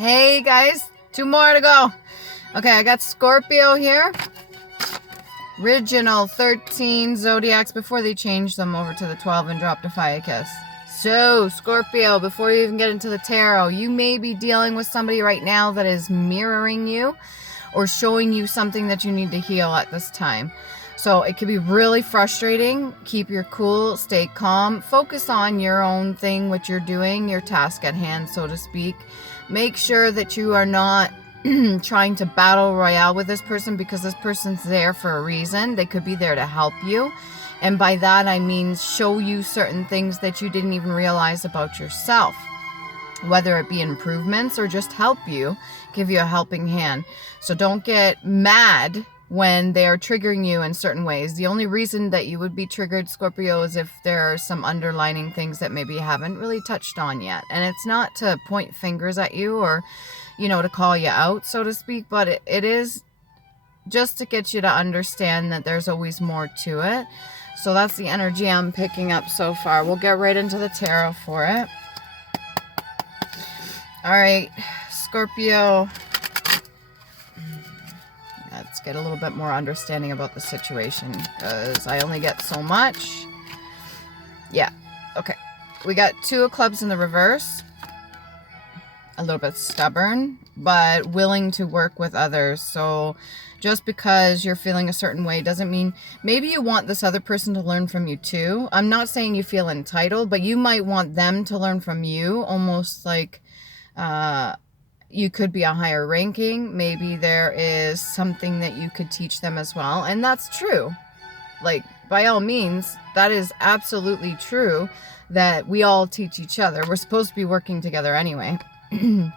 Hey guys, 2 more to go. Okay, I got Scorpio here. Original 13 zodiacs before they changed them over to the 12 and dropped a fire kiss. So, Scorpio, before you even get into the tarot, you may be dealing with somebody right now that is mirroring you or showing you something that you need to heal at this time. So it can be really frustrating. Keep your cool, stay calm, focus on your own thing, what you're doing, your task at hand, so to speak. Make sure that you are not trying to battle royale with this person, because this person's there for a reason. They could be there to help you. And by that, I mean show you certain things that you didn't even realize about yourself, whether it be improvements or just help you, give you a helping hand. So don't get mad when they're triggering you in certain ways. The only reason that you would be triggered, Scorpio, is if there are some underlining things that maybe you haven't really touched on yet. And it's not to point fingers at you or, to call you out, so to speak, but it is just to get you to understand that there's always more to it. So that's the energy I'm picking up so far. We'll get right into the tarot for it. All right, Scorpio. Let's get a little bit more understanding about the situation, because I only get so much. Yeah, okay. We got 2 of clubs in the reverse. A little bit stubborn, but willing to work with others. So just because you're feeling a certain way doesn't mean, maybe you want this other person to learn from you too. I'm not saying you feel entitled, but you might want them to learn from you, almost like you could be a higher ranking. Maybe there is something that you could teach them as well. And that's true. Like, by all means, that is absolutely true, that we all teach each other. We're supposed to be working together anyway. And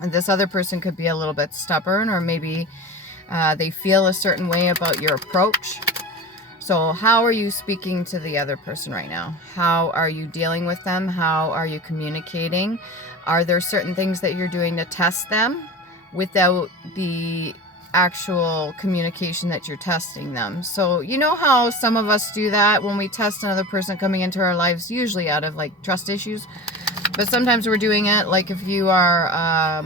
this other person could be a little bit stubborn, or maybe they feel a certain way about your approach. So how are you speaking to the other person right now? How are you dealing with them? How are you communicating? Are there certain things that you're doing to test them without the actual communication that you're testing them? So you know how some of us do that when we test another person coming into our lives, usually out of like trust issues. But sometimes we're doing it like if you are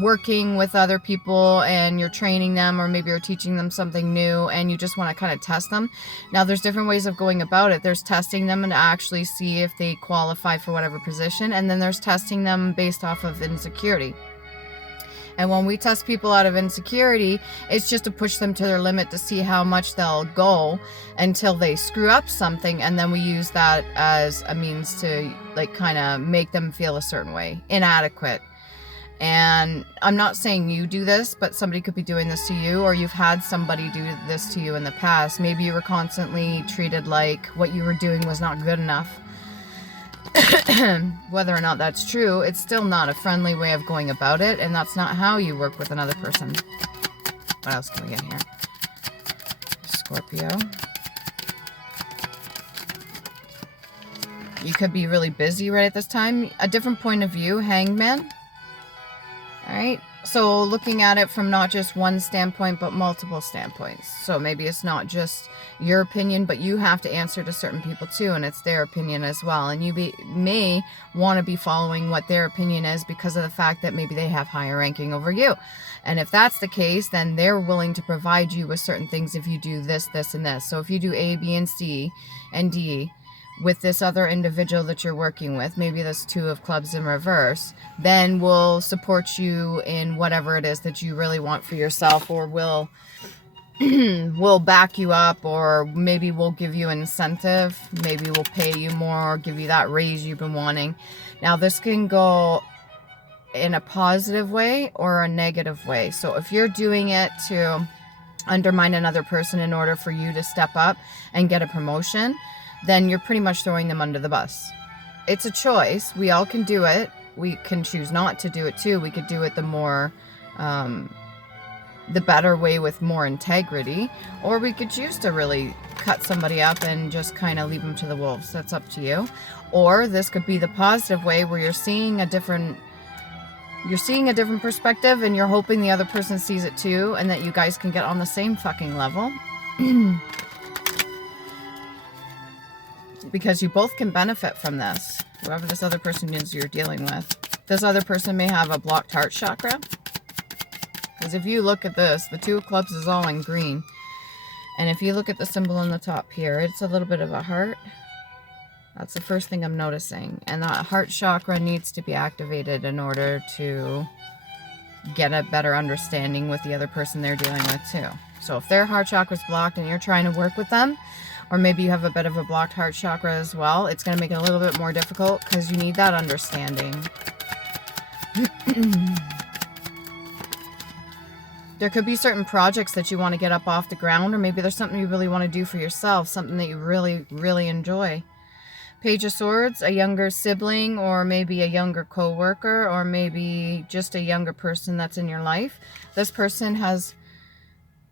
working with other people and you're training them, or maybe you're teaching them something new and you just want to kind of test them. Now there's different ways of going about it. There's testing them and actually see if they qualify for whatever position, and then there's testing them based off of insecurity. And when we test people out of insecurity, it's just to push them to their limit to see how much they'll go until they screw up something, and then we use that as a means to like kind of make them feel a certain way, inadequate. And I'm not saying you do this, but somebody could be doing this to you, or you've had somebody do this to you in the past. Maybe you were constantly treated like what you were doing was not good enough. Whether or not that's true, it's still not a friendly way of going about it, and that's not how you work with another person. What else can we get here? Scorpio. You could be really busy right at this time. A different point of view, Hangman. All right, so looking at it from not just one standpoint, but multiple standpoints. So maybe it's not just your opinion, but you have to answer to certain people too, and it's their opinion as well. And you may want to be following what their opinion is because of the fact that maybe they have higher ranking over you. And if that's the case, then they're willing to provide you with certain things if you do this, this, and this. So if you do A, B, and C, and D, with this other individual that you're working with, maybe that's 2 of clubs in reverse, then we'll support you in whatever it is that you really want for yourself, or we'll back you up, or maybe we'll give you an incentive, maybe we'll pay you more, or give you that raise you've been wanting. Now this can go in a positive way or a negative way. So if you're doing it to undermine another person in order for you to step up and get a promotion, then you're pretty much throwing them under the bus. It's a choice. We all can do it. We can choose not to do it too. We could do it the more, the better way with more integrity, or we could choose to really cut somebody up and just kind of leave them to the wolves. That's up to you. Or this could be the positive way, where you're seeing a different perspective, and you're hoping the other person sees it too, and that you guys can get on the same fucking level. Because you both can benefit from this, whoever this other person is you're dealing with. This other person may have a blocked heart chakra. Because if you look at this, the 2 of clubs is all in green. And if you look at the symbol on the top here, it's a little bit of a heart. That's the first thing I'm noticing. And that heart chakra needs to be activated in order to get a better understanding with the other person they're dealing with too. So if their heart chakra is blocked and you're trying to work with them, or maybe you have a bit of a blocked heart chakra as well, it's going to make it a little bit more difficult because you need that understanding. There could be certain projects that you want to get up off the ground, or maybe there's something you really want to do for yourself, something that you really, really enjoy. Page of Swords, a younger sibling, or maybe a younger co-worker, or maybe just a younger person that's in your life. This person has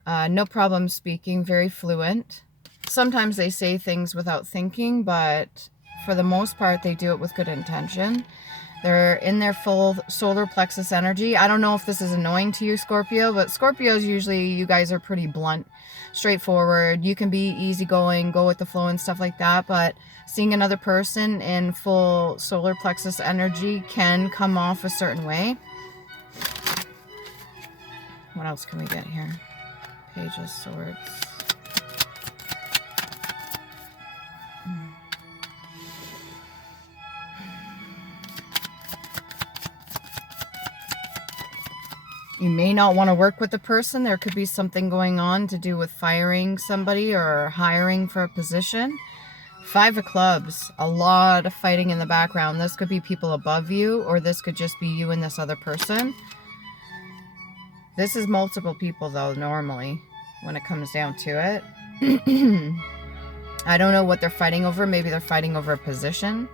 no problem speaking, very fluent. Sometimes they say things without thinking, but for the most part, they do it with good intention. They're in their full solar plexus energy. I don't know if this is annoying to you, Scorpio, but Scorpios usually, you guys are pretty blunt, straightforward. You can be easygoing, go with the flow and stuff like that, but seeing another person in full solar plexus energy can come off a certain way. What else can we get here? Page of Swords. You may not want to work with the person. There could be something going on to do with firing somebody or hiring for a position. 5 of Clubs, a lot of fighting in the background. This could be people above you, or this could just be you and this other person. This is multiple people though, normally, when it comes down to it. I don't know what they're fighting over. Maybe they're fighting over a position.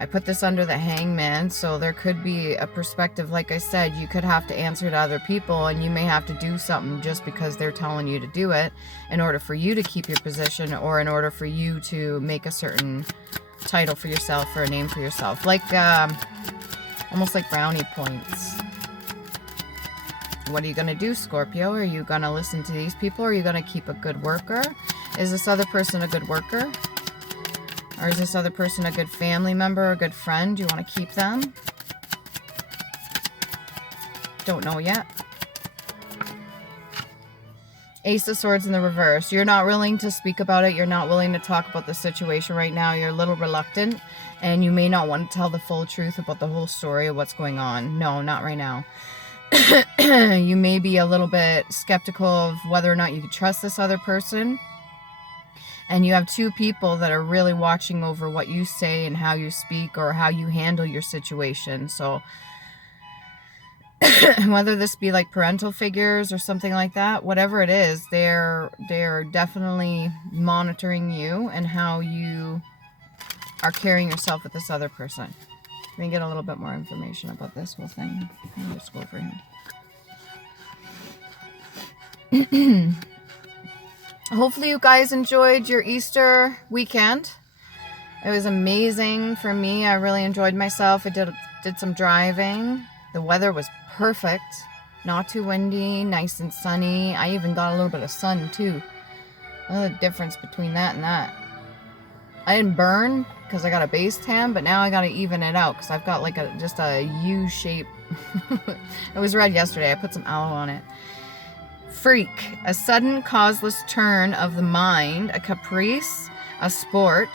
I put this under the Hangman, so there could be a perspective. Like I said, you could have to answer to other people, and you may have to do something just because they're telling you to do it in order for you to keep your position, or in order for you to make a certain title for yourself or a name for yourself. Like, almost like brownie points. What are you going to do, Scorpio? Are you going to listen to these people, or are you going to keep a good worker? Is this other person a good worker? Or is this other person a good family member or a good friend? Do you want to keep them? Don't know yet. Ace of Swords in the reverse. You're not willing to speak about it. You're not willing to talk about the situation right now. You're a little reluctant. And you may not want to tell the full truth about the whole story of what's going on. No, not right now. You may be a little bit skeptical of whether or not you can trust this other person. And you have 2 people that are really watching over what you say and how you speak, or how you handle your situation. So whether this be like parental figures or something like that, whatever it is, they're definitely monitoring you and how you are carrying yourself with this other person. Let me get a little bit more information about this whole thing. Let me just go over here. Hopefully you guys enjoyed your Easter weekend. It was amazing for me. I really enjoyed myself. I did some driving. The weather was perfect. Not too windy, nice and sunny. I even got a little bit of sun too. Another difference between that and that. I didn't burn because I got a base tan, but now I got to even it out because I've got like just a U shape. It was red yesterday. I put some aloe on it. Freak, a sudden causeless turn of the mind, a caprice, a sport,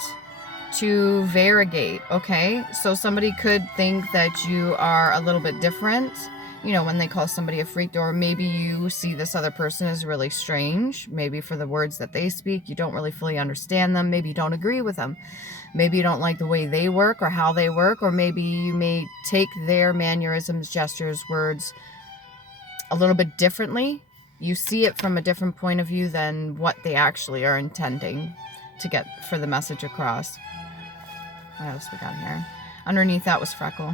to variegate. Okay, so somebody could think that you are a little bit different, you know, when they call somebody a freak, or maybe you see this other person as really strange. Maybe for the words that they speak, you don't really fully understand them. Maybe you don't agree with them. Maybe you don't like the way they work or how they work, or maybe you may take their mannerisms, gestures, words a little bit differently. You see it from a different point of view than what they actually are intending to get for the message across. What else we got here? Underneath that was Freckle.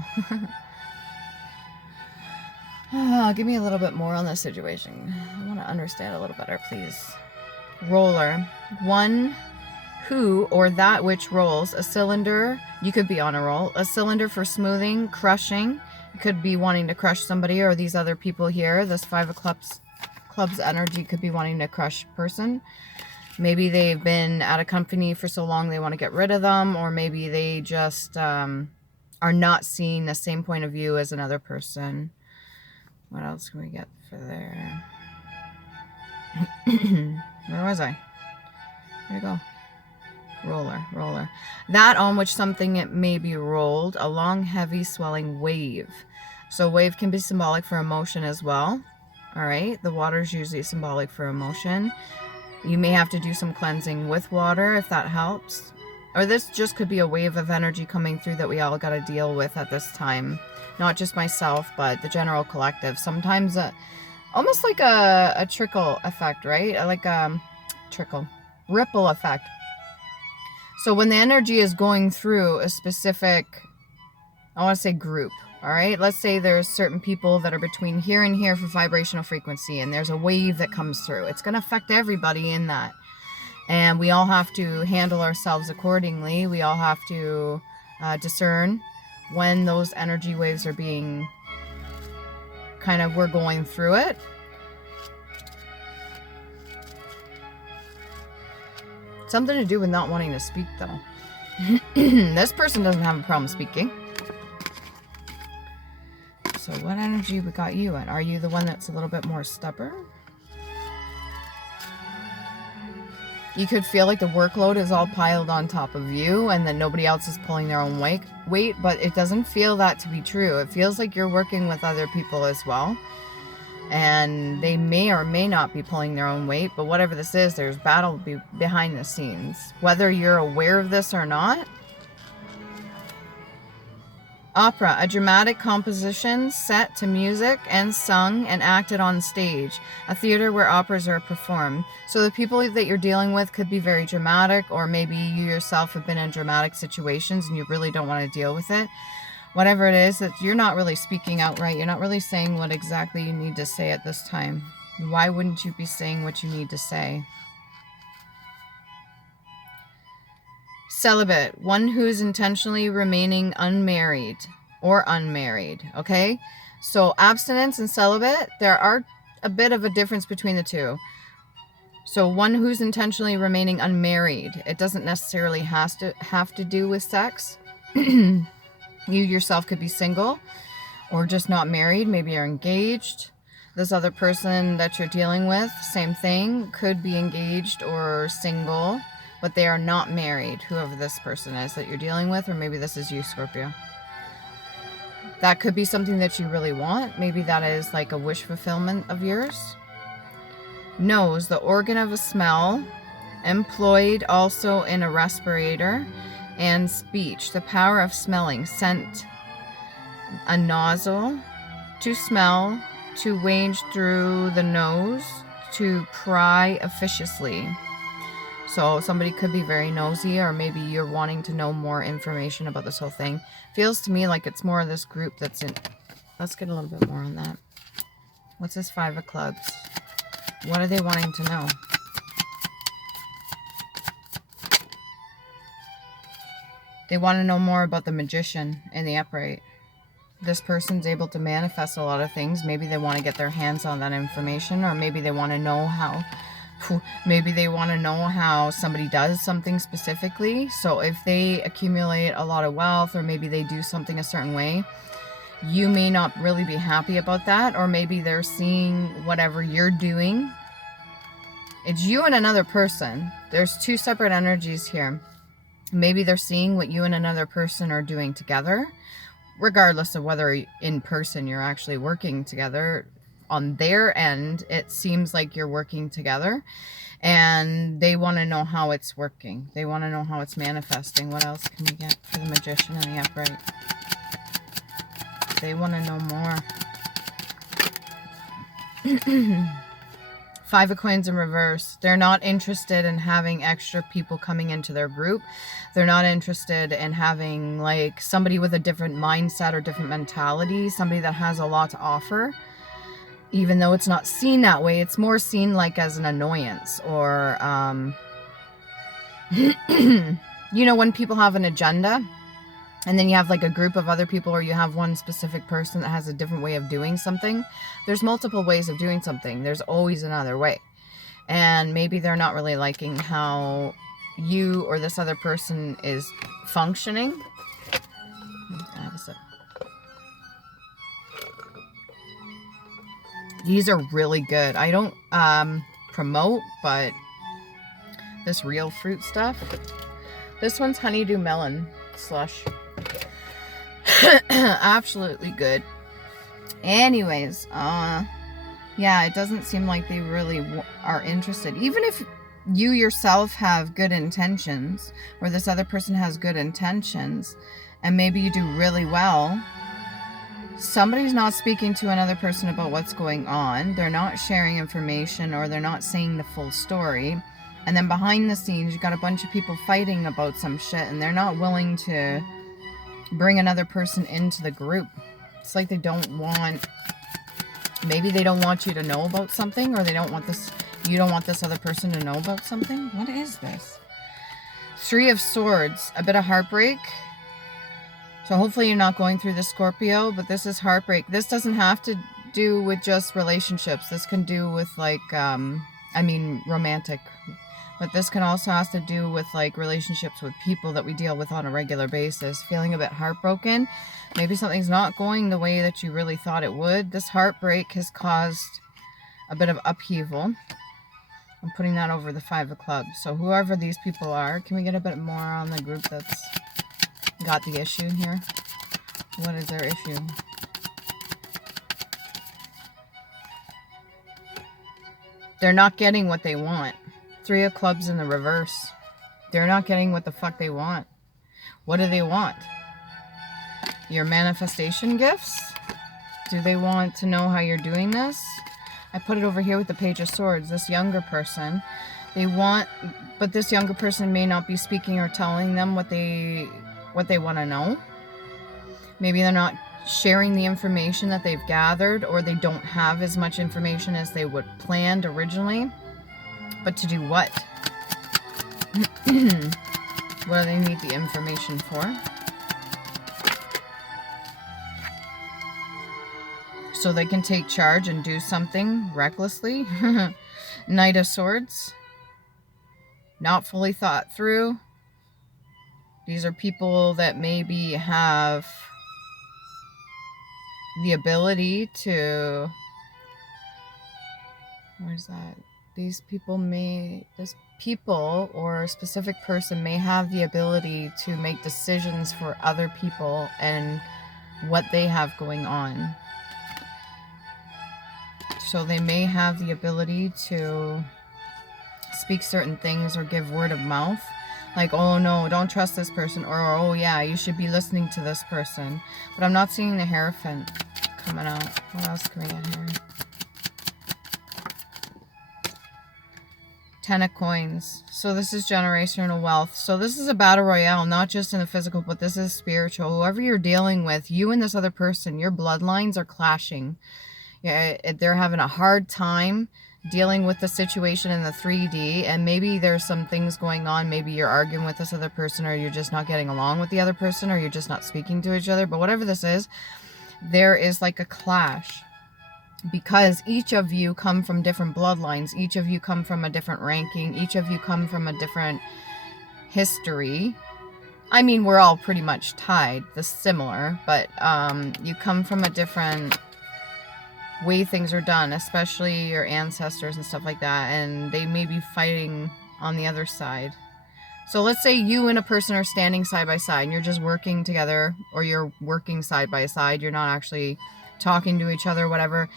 Give me a little bit more on this situation. I want to understand a little better, please. Roller. One who or that which rolls. A cylinder. You could be on a roll. A cylinder for smoothing, crushing. You could be wanting to crush somebody, or these other people here. This 5 of Clubs energy could be wanting to crush a person. Maybe they've been at a company for so long they want to get rid of them, or maybe they just are are not seeing the same point of view as another person. What else can we get for there? Where was I? Where'd it go? Roller. That on which something it may be rolled, a long, heavy, swelling wave. So wave can be symbolic for emotion as well. All right, the water is usually symbolic for emotion. You may have to do some cleansing with water if that helps. Or this just could be a wave of energy coming through that we all got to deal with at this time. Not just myself, but the general collective. Sometimes almost like a trickle effect, right? Like a ripple effect. So when the energy is going through a specific, I want to say group, all right? Let's say there's certain people that are between here and here for vibrational frequency, and there's a wave that comes through. It's going to affect everybody in that. And we all have to handle ourselves accordingly. We all have to discern when those energy waves are being we're going through it. Something to do with not wanting to speak, though. This person doesn't have a problem speaking. So what energy we got you in? Are you the one that's a little bit more stubborn? You could feel like the workload is all piled on top of you and that nobody else is pulling their own weight, but it doesn't feel that to be true. It feels like you're working with other people as well. And they may or may not be pulling their own weight, but whatever this is, there's battle behind the scenes. Whether you're aware of this or not. Opera, a dramatic composition set to music and sung and acted on stage. A theater where operas are performed. So the people that you're dealing with could be very dramatic, or maybe you yourself have been in dramatic situations and you really don't want to deal with it. Whatever it is, that you're not really speaking out right. You're not really saying what exactly you need to say at this time. Why wouldn't you be saying what you need to say? Celibate, one who's intentionally remaining unmarried or unmarried, okay? So abstinence and celibate, there are a bit of a difference between the two. So one who's intentionally remaining unmarried, it doesn't necessarily have to do with sex. You yourself could be single or just not married. Maybe you're engaged. This other person that you're dealing with, same thing, could be engaged or single, but they are not married, whoever this person is that you're dealing with, or maybe this is you, Scorpio. That could be something that you really want. Maybe that is like a wish fulfillment of yours. Nose, the organ of a smell, employed also in a respirator. And speech, the power of smelling, scent, a nozzle, to smell, to wage through the nose, to pry officiously. So somebody could be very nosy, or maybe you're wanting to know more information about this whole thing. Feels to me like it's more of this group that's in. Let's get a little bit more on that. What's this 5 of clubs? What are they wanting to know? They want to know more about the magician in the upright. This person's able to manifest a lot of things. Maybe they want to get their hands on that information, or maybe they want to know how. Maybe they want to know how somebody does something specifically. So if they accumulate a lot of wealth, or maybe they do something a certain way, you may not really be happy about that, or maybe they're seeing whatever you're doing. It's you and another person. There's 2 separate energies here. Maybe they're seeing what you and another person are doing together, regardless of whether in person you're actually working together. On their end, it seems like you're working together, and they want to know how it's working. They want to know how it's manifesting. What else can we get for the magician and the upright? They want to know more. 5 of coins in reverse. They're not interested in having extra people coming into their group. They're not interested in having like somebody with a different mindset or different mentality, somebody that has a lot to offer. Even though it's not seen that way, it's more seen like as an annoyance, or you know, when people have an agenda and then you have like a group of other people, or you have one specific person that has a different way of doing something. There's multiple ways of doing something. There's always another way. And maybe they're not really liking how you or this other person is functioning. have a sip. These are really good. I don't promote, but this real fruit stuff. This one's honeydew melon slush. Absolutely good. Anyways, yeah, it doesn't seem like they really are interested. Even if you yourself have good intentions, or this other person has good intentions, and maybe you do really well, somebody's not speaking to another person about what's going on. They're not sharing information, or they're not saying the full story. And then behind the scenes, you got a bunch of people fighting about some shit, and they're not willing to bring another person into the group. It's like they don't want, maybe they don't want you to know about something, or they don't want this, you don't want this other person to know about something. What is this? Three of Swords, a bit of heartbreak. So hopefully you're not going through this, Scorpio, but this is heartbreak. This doesn't have to do with just relationships. This can do with like, romantic. But this can also have to do with like relationships with people that we deal with on a regular basis. Feeling a bit heartbroken. Maybe something's not going the way that you really thought it would. This heartbreak has caused a bit of upheaval. I'm putting that over the Five of Clubs. So whoever these people are, can we get a bit more on the group that's got the issue here? What is their issue? They're not getting what they want. Three of Clubs in the reverse. They're not getting what the fuck they want. What do they want? Your manifestation gifts? Do they want to know how you're doing this? I put it over here with the Page of Swords. This younger person, they want, but this younger person may not be speaking or telling them what they want to know. Maybe they're not sharing the information that they've gathered, or they don't have as much information as they would planned originally. But to do what? What do they need the information for? So they can take charge and do something recklessly. Knight of Swords. Not fully thought through. These are people that maybe have the ability to... Where's that? These people may... This people or a specific person may have the ability to make decisions for other people and what they have going on. So they may have the ability to speak certain things or give word of mouth. Like, oh no, don't trust this person. Or, oh yeah, you should be listening to this person. But I'm not seeing the Hierophant coming out. What else can we get here? Ten of Coins. So this is generational wealth. So this is a battle royale, not just in the physical, but this is spiritual. Whoever you're dealing with, you and this other person, your bloodlines are clashing. Yeah, they're having a hard time dealing with the situation in the 3D, and maybe there's some things going on. Maybe you're arguing with this other person, or you're just not getting along with the other person, or you're just not speaking to each other. But whatever this is, there is like a clash, because each of you come from different bloodlines. Each of you come from a different ranking. Each of you come from a different history. I mean, we're all pretty much tied, similar, but you come from a different way things are done, especially your ancestors and stuff like that, and they may be fighting on the other side. So let's say you and a person are standing side by side and you're just working together, or you're working side by side, you're not actually talking to each other, whatever.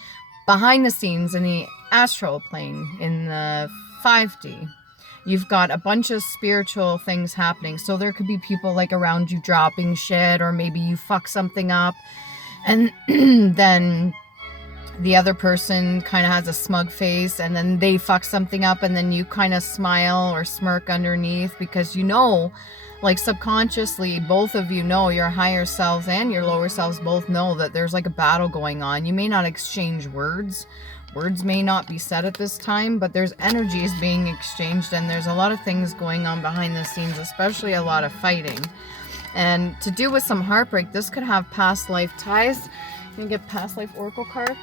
Behind the scenes in the astral plane, in the 5D, you've got a bunch of spiritual things happening. So there could be people like around you dropping shit, or maybe you fuck something up, and then the other person kind of has a smug face, and then they fuck something up, and then you kind of smile or smirk underneath, because you know, like subconsciously, both of you know, your higher selves and your lower selves both know that there's like a battle going on. You may not exchange words. Words may not be said at this time, but there's energies being exchanged, and there's a lot of things going on behind the scenes, especially a lot of fighting. And to do with some heartbreak, this could have past life ties. You can get past life oracle card.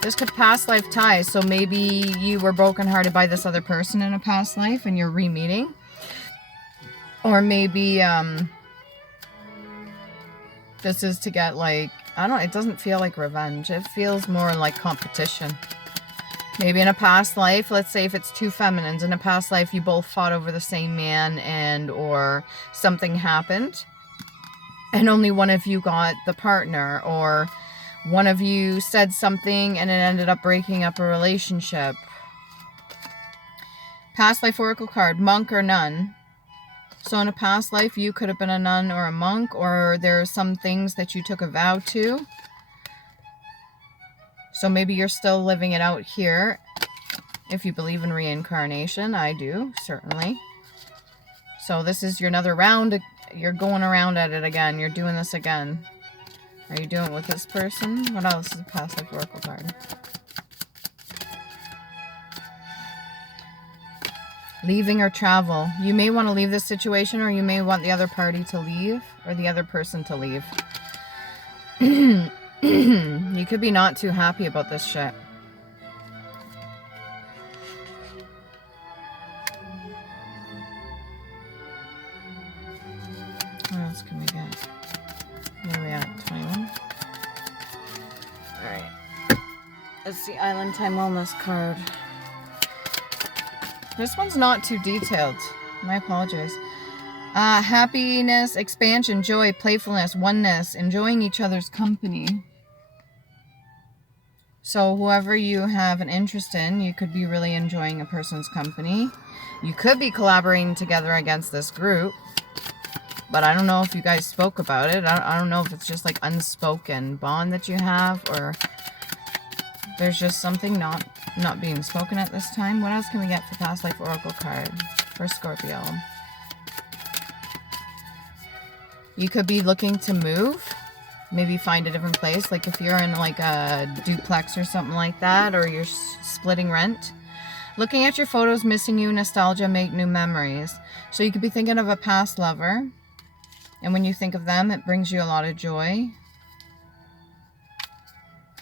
This could past life ties. So maybe you were brokenhearted by this other person in a past life and you're re-meeting. Or maybe This is to get like, I don't know, it doesn't feel like revenge. It feels more like competition. Maybe in a past life, let's say if it's two feminines, in a past life you both fought over the same man and or something happened and only one of you got the partner, or one of you said something and it ended up breaking up a relationship. Past life oracle card, monk or nun. So in a past life you could have been a nun or a monk, or there are some things that you took a vow to. So maybe you're still living it out here. If you believe in reincarnation, I do, certainly. So this is your another round. You're going around at it again. You're doing this again. Are you doing it with this person? What else is a past life oracle card? Leaving or travel. You may want to leave this situation, or you may want the other party to leave, or the other person to leave. You could be not too happy about this shit. What else can we get? Where are we at? 21? Alright. It's the Island Time Wellness card. This one's not too detailed. My apologies. Happiness, expansion, joy, playfulness, oneness, enjoying each other's company. So whoever you have an interest in, you could be really enjoying a person's company. You could be collaborating together against this group. But I don't know if you guys spoke about it. I don't know if it's just like unspoken bond that you have, or there's just something not being spoken at this time. What else can we get for past life oracle card for Scorpio? You could be looking to move, maybe find a different place. Like if you're in like a duplex or something like that, or you're splitting rent. Looking at your photos, missing you, nostalgia, make new memories. So you could be thinking of a past lover. And when you think of them, it brings you a lot of joy.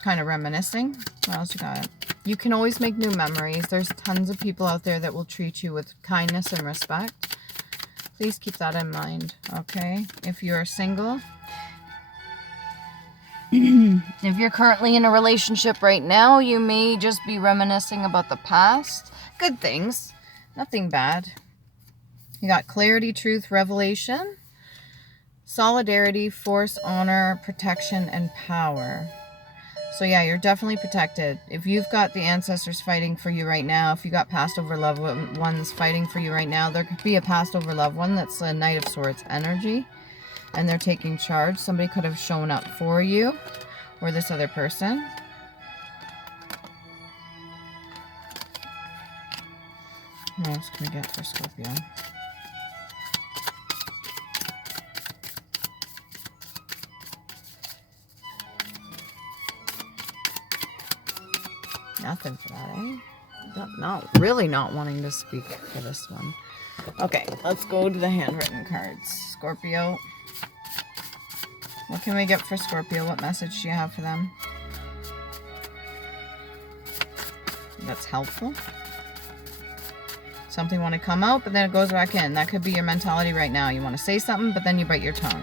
Kind of reminiscing. What else you got? You can always make new memories. There's tons of people out there that will treat you with kindness and respect. Please keep that in mind, okay? If you're single. If you're currently in a relationship right now, you may just be reminiscing about the past. Good things. Nothing bad. You got clarity, truth, revelation. Solidarity, force, honor, protection, and power. So yeah, you're definitely protected. If you've got the ancestors fighting for you right now, if you got past over loved ones fighting for you right now, there could be a past over loved one that's a Knight of Swords energy, and they're taking charge. Somebody could have shown up for you, or this other person. What else can we get for Scorpio? Nothing for that, eh? Really not wanting to speak for this one. Okay, let's go to the handwritten cards. Scorpio. What can we get for Scorpio? What message do you have for them? That's helpful. Something want to come out, but then it goes back in. That could be your mentality right now. You want to say something, but then you bite your tongue.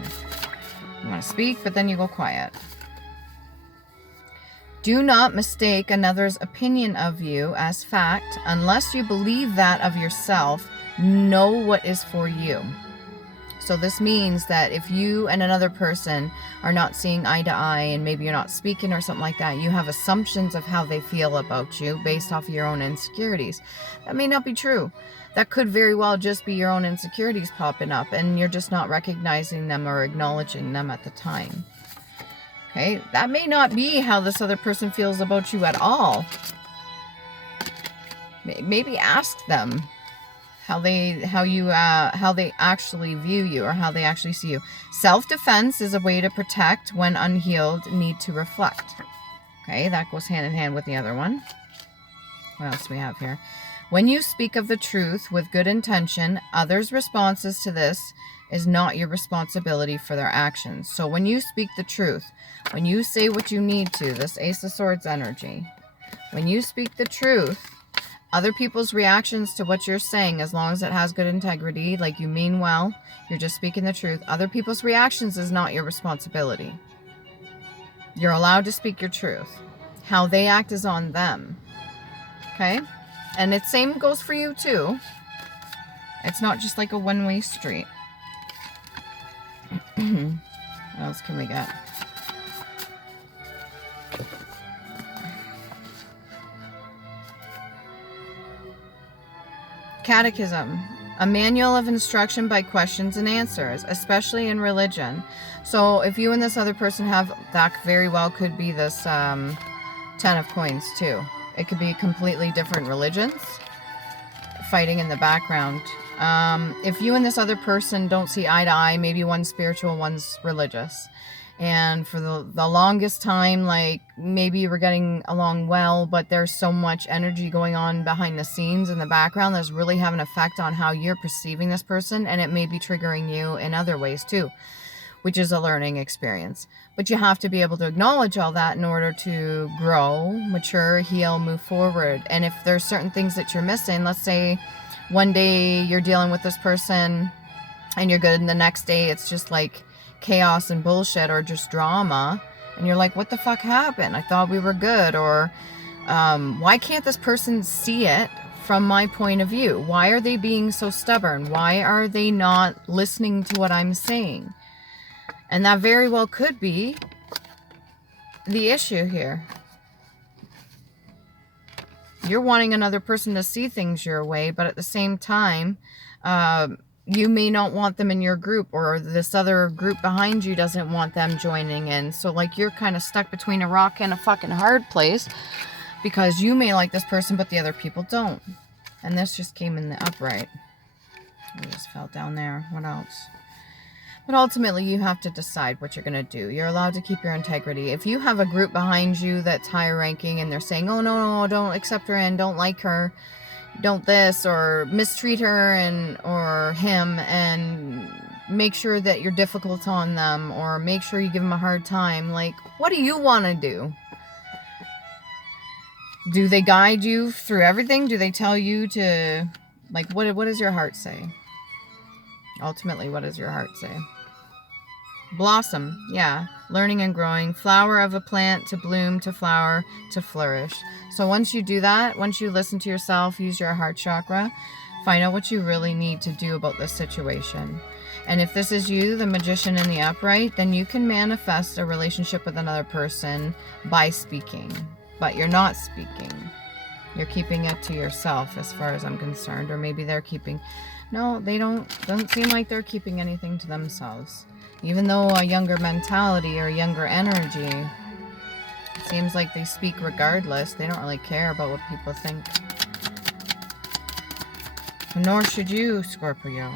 You want to speak, but then you go quiet. Do not mistake another's opinion of you as fact unless you believe that of yourself. Know what is for you. So this means that if you and another person are not seeing eye to eye, and maybe you're not speaking or something like that, you have assumptions of how they feel about you based off of your own insecurities. That may not be true. That could very well just be your own insecurities popping up, and you're just not recognizing them or acknowledging them at the time. Okay, that may not be how this other person feels about you at all. Maybe ask them how they actually view you, or how they actually see you. Self-defense is a way to protect when unhealed, need to reflect. Okay, that goes hand in hand with the other one. What else do we have here? When you speak of the truth with good intention, others' responses to this is not your responsibility for their actions. So when you speak the truth, when you say what you need to, this Ace of Swords energy, when you speak the truth, Other people's reactions to what you're saying, as long as it has good integrity, like you mean well, you're just speaking the truth. Other people's reactions is not your responsibility. You're allowed to speak your truth. How they act is on them. Okay? And it same goes for you too. It's not just like a one-way street. What else can we get? Catechism, a manual of instruction by questions and answers, especially in religion. So if you and this other person have, that very well could be this 10 of coins too. It could be completely different religions fighting in the background. If you and this other person don't see eye to eye, maybe one's spiritual, one's religious. And for the longest time, like maybe you were getting along well, but there's so much energy going on behind the scenes in the background that's really having an effect on how you're perceiving this person, and it may be triggering you in other ways too, which is a learning experience. But you have to be able to acknowledge all that in order to grow, mature, heal, move forward. And if there's certain things that you're missing, let's say one day you're dealing with this person and you're good, and the next day it's just like chaos and bullshit or just drama, and you're like, what the fuck happened? I thought we were good. Or why can't this person see it from my point of view? Why are they being so stubborn? Why are they not listening to what I'm saying? And that very well could be the issue here. You're wanting another person to see things your way, but at the same time, you may not want them in your group, or this other group behind you doesn't want them joining in. So like you're kind of stuck between a rock and a fucking hard place, because you may like this person, but the other people don't. And this just came in the upright. I just fell down there. What else? But ultimately, you have to decide what you're going to do. You're allowed to keep your integrity. If you have a group behind you that's higher ranking and they're saying, oh, no, don't accept her in, don't like her, don't this, or mistreat her or him, and make sure that you're difficult on them, or make sure you give them a hard time. Like, what do you want to do? Do they guide you through everything? Do they tell you to, like, what does your heart say? Ultimately, what does your heart say? Blossom, yeah. Learning and growing. Flower of a plant to bloom, to flower, to flourish. So once you do that, once you listen to yourself, use your heart chakra, find out what you really need to do about this situation. And if this is you, the magician in the upright, then you can manifest a relationship with another person by speaking. But you're not speaking. You're keeping it to yourself as far as I'm concerned. Or maybe they're keeping... No, they doesn't seem like they're keeping anything to themselves. Even though a younger mentality or younger energy, it seems like they speak regardless. They don't really care about what people think. Nor should you, Scorpio.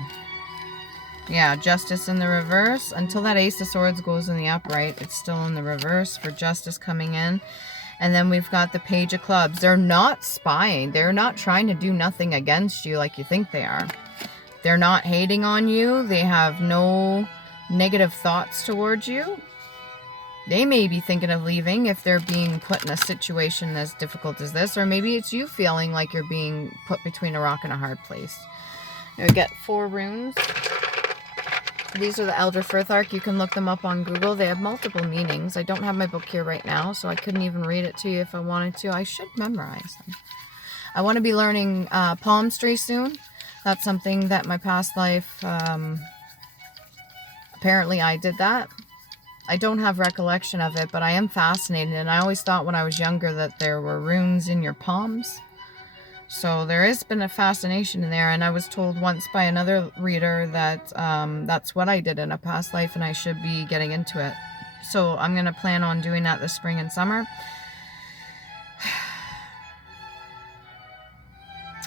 Yeah, justice in the reverse. Until that Ace of Swords goes in the upright, it's still in the reverse for justice coming in. And then we've got the Page of Clubs. They're not spying. They're not trying to do nothing against you like you think they are. They're not hating on you. They have no negative thoughts towards you. They may be thinking of leaving if they're being put in a situation as difficult as this, or maybe it's you feeling like you're being put between a rock and a hard place. Now we get 4 runes. These are the Elder Firthark. You can look them up on Google. They have multiple meanings. I don't have my book here right now, so I couldn't even read it to you if I wanted to. I should memorize them. I want to be learning palmistry soon. That's something that my past life, apparently I did that. I don't have recollection of it, but I am fascinated. And I always thought when I was younger that there were runes in your palms. So there has been a fascination in there. And I was told once by another reader that that's what I did in a past life, and I should be getting into it. So I'm going to plan on doing that this spring and summer.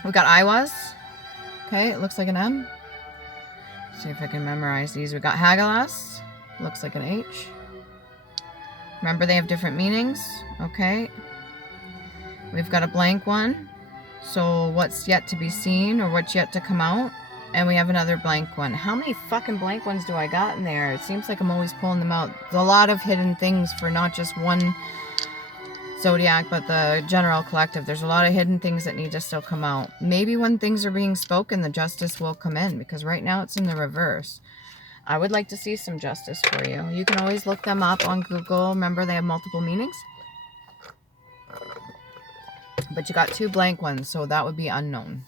We got Iwas. Okay, it looks like an M. Let's see if I can memorize these. We got Hagelas. Looks like an H. Remember, they have different meanings. Okay. We've got a blank one. So what's yet to be seen, or what's yet to come out. And we have another blank one. How many fucking blank ones do I got in there? It seems like I'm always pulling them out. There's a lot of hidden things for not just one Zodiac, but the general collective. There's a lot of hidden things that need to still come out. Maybe when things are being spoken, the justice will come in, because right now it's in the reverse. I would like to see some justice for you. You can always look them up on Google. Remember, they have multiple meanings. But you got 2 blank ones, so that would be unknown.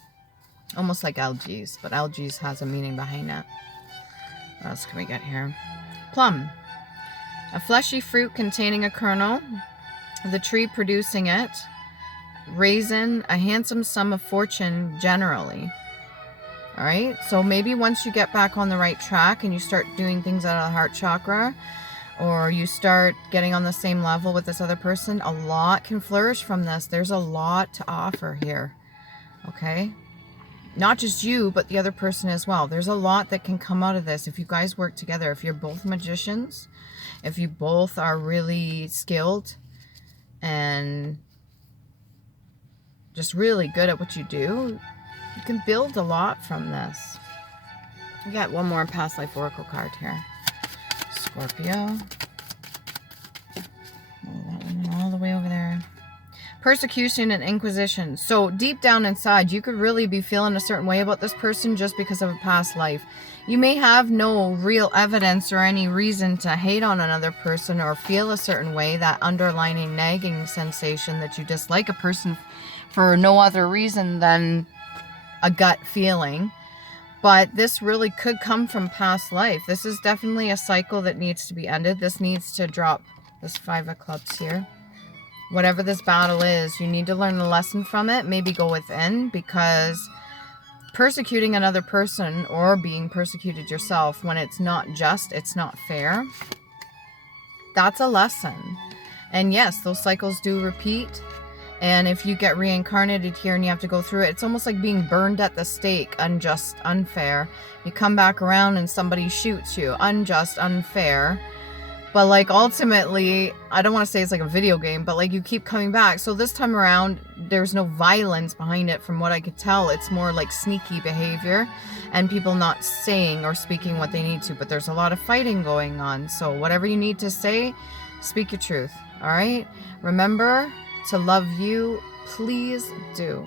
Almost like algaes, but algaes has a meaning behind it. What else can we get here? Plum. A fleshy fruit containing a kernel, the tree producing it. Raisin, a handsome sum of fortune generally. All right, so maybe once you get back on the right track and you start doing things out of the heart chakra, or you start getting on the same level with this other person, a lot can flourish from this. There's a lot to offer here, okay? Not just you, but the other person as well. There's a lot that can come out of this if you guys work together. If you're both magicians, if you both are really skilled and just really good at what you do, you can build a lot from this. We got one more past life oracle card here. Scorpio. Oh, that one all the way over there. Persecution and inquisition. So deep down inside, you could really be feeling a certain way about this person just because of a past life. You may have no real evidence or any reason to hate on another person or feel a certain way, that underlining nagging sensation that you dislike a person for no other reason than a gut feeling. But this really could come from past life. This is definitely a cycle that needs to be ended. This needs to drop, this 5 of clubs here. Whatever this battle is, you need to learn the lesson from it. Maybe go within, because persecuting another person or being persecuted yourself when it's not just, it's not fair, that's a lesson. And yes, those cycles do repeat. And if you get reincarnated here and you have to go through it, it's almost like being burned at the stake. Unjust, unfair. You come back around and somebody shoots you. Unjust, unfair. But like ultimately, I don't want to say it's like a video game, but like you keep coming back. So this time around, there's no violence behind it from what I could tell. It's more like sneaky behavior and people not saying or speaking what they need to. But there's a lot of fighting going on. So whatever you need to say, speak your truth. All right? Remember to love you. Please do.